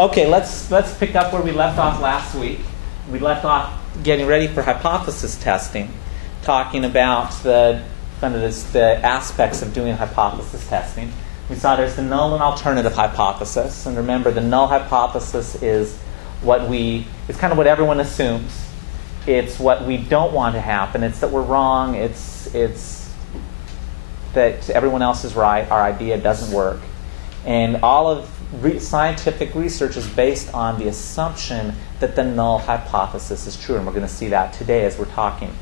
Okay, let's pick up where we left off last week. We left off getting ready for hypothesis testing, talking about the aspects of doing hypothesis testing. We saw there's the null and alternative hypothesis, and remember the null hypothesis is it's kind of what everyone assumes. It's what we don't want to happen. It's that we're wrong. It's that everyone else is right. Our idea doesn't work. And all of scientific research is based on the assumption that the null hypothesis is true. And we're going to see that today as we're talking.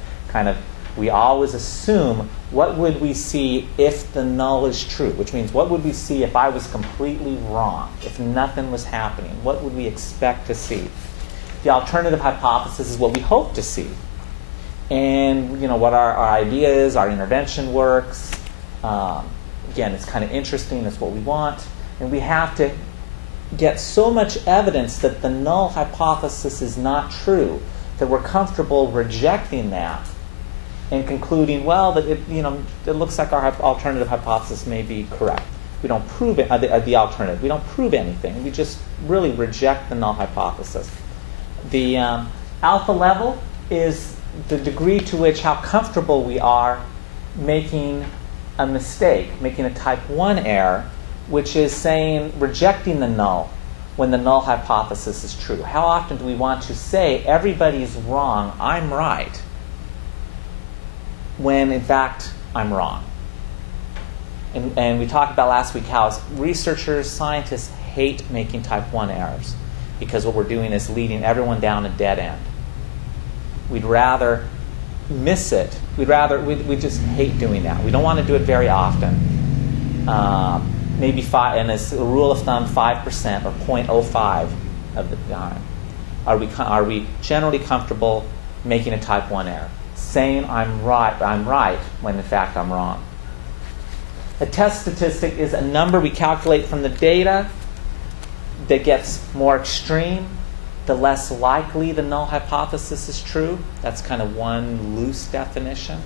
We always assume what would we see if the null is true, which means what would we see if I was completely wrong, if nothing was happening? What would we expect to see? The alternative hypothesis is what we hope to see. And what our idea is, our intervention works. Again, it's kind of interesting. It's what we want. And we have to get so much evidence that the null hypothesis is not true that we're comfortable rejecting that and concluding, well, that it looks like our alternative hypothesis may be correct. We don't prove it, the alternative. We don't prove anything. We just really reject the null hypothesis. The alpha level is the degree to which how comfortable we are making a mistake, making a type 1 error, which is rejecting the null when the null hypothesis is true. How often do we want to say everybody's wrong, I'm right, when in fact I'm wrong? And we talked about last week how researchers, scientists hate making type 1 errors because what we're doing is leading everyone down a dead end. We'd rather miss it. We just hate doing that. We don't want to do it very often. Maybe 5, and as a rule of thumb, 5% or 0.05 of the time. Are we generally comfortable making a type 1 error? Saying I'm right when in fact I'm wrong. A test statistic is a number we calculate from the data that gets more extreme, the less likely the null hypothesis is true. That's kind of one loose definition.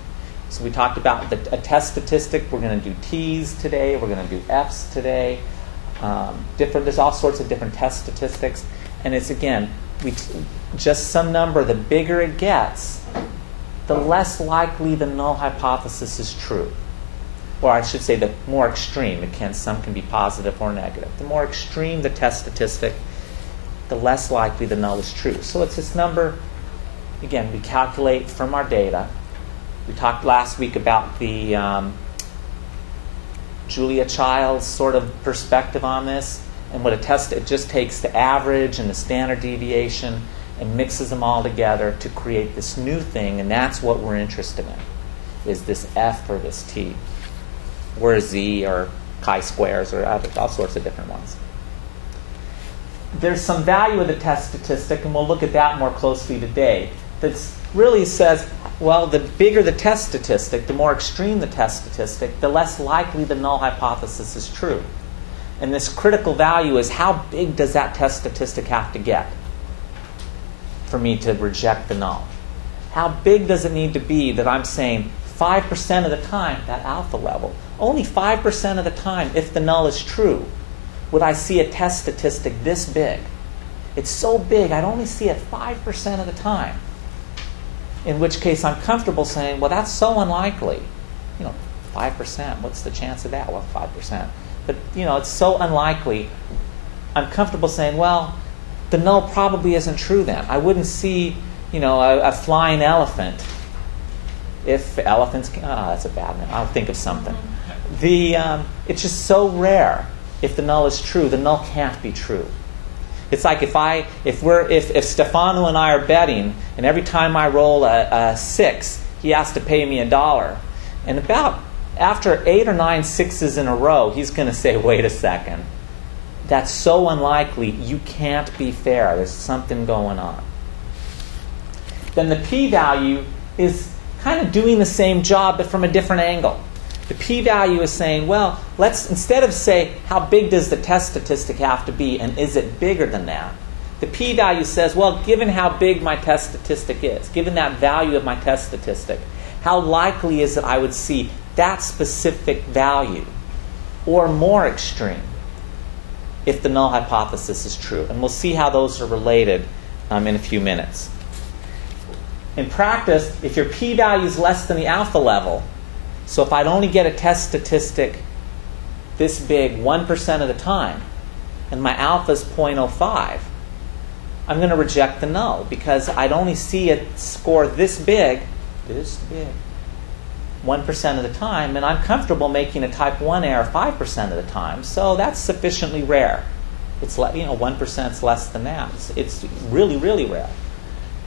So we talked about a test statistic. We're going to do T's today. We're going to do F's today. There's all sorts of different test statistics. And it's, again, just some number. The bigger it gets, the less likely the null hypothesis is true. Or I should say the more extreme. Some can be positive or negative. The more extreme the test statistic, the less likely the null is true. So it's this number, again, we calculate from our data. We talked last week about the Julia Child's sort of perspective on this, and it just takes the average and the standard deviation and mixes them all together to create this new thing, and that's what we're interested in, is this F or this T, or Z or chi-squares or all sorts of different ones. There's some value of the test statistic, and we'll look at that more closely today, that really says, well, the bigger the test statistic, the more extreme the test statistic, the less likely the null hypothesis is true. And this critical value is how big does that test statistic have to get for me to reject the null? How big does it need to be that I'm saying 5% of the time, that alpha level, only 5% of the time, if the null is true, would I see a test statistic this big? It's so big, I'd only see it 5% of the time. In which case, I'm comfortable saying, well, that's so unlikely. 5%, what's the chance of that? Well, 5%. But, it's so unlikely. I'm comfortable saying, well, the null probably isn't true then. I wouldn't see, a flying elephant. If elephants can, that's a bad one. I'll think of something. It's just so rare. If the null is true, the null can't be true. It's like if Stefano and I are betting, and every time I roll a 6, he has to pay me $1. And after 8 or 9 6s in a row, he's going to say, wait a second. That's so unlikely, you can't be fair. There's something going on. Then the p-value is kind of doing the same job, but from a different angle. The p-value is saying, well, let's, instead of say, how big does the test statistic have to be, and is it bigger than that? The p-value says, well, given how big my test statistic is, given that value of my test statistic, how likely is it I would see that specific value, or more extreme? if the null hypothesis is true. And we'll see how those are related in a few minutes. In practice, if your p-value is less than the alpha level, so if I'd only get a test statistic this big 1% of the time, and my alpha is 0.05, I'm going to reject the null because I'd only see it score this big, 1% of the time, and I'm comfortable making a type 1 error 5% of the time, so that's sufficiently rare. It's 1% is less than that. It's really, really rare.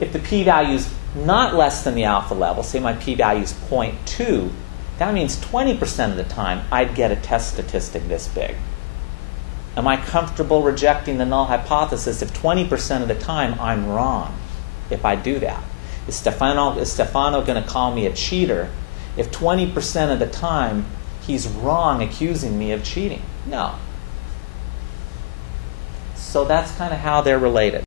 If the p-value is not less than the alpha level, say my p-value is 0.2, that means 20% of the time I'd get a test statistic this big. Am I comfortable rejecting the null hypothesis if 20% of the time I'm wrong if I do that? Is Stefano going to call me a cheater if 20% of the time he's wrong accusing me of cheating? No. So that's kind of how they're related.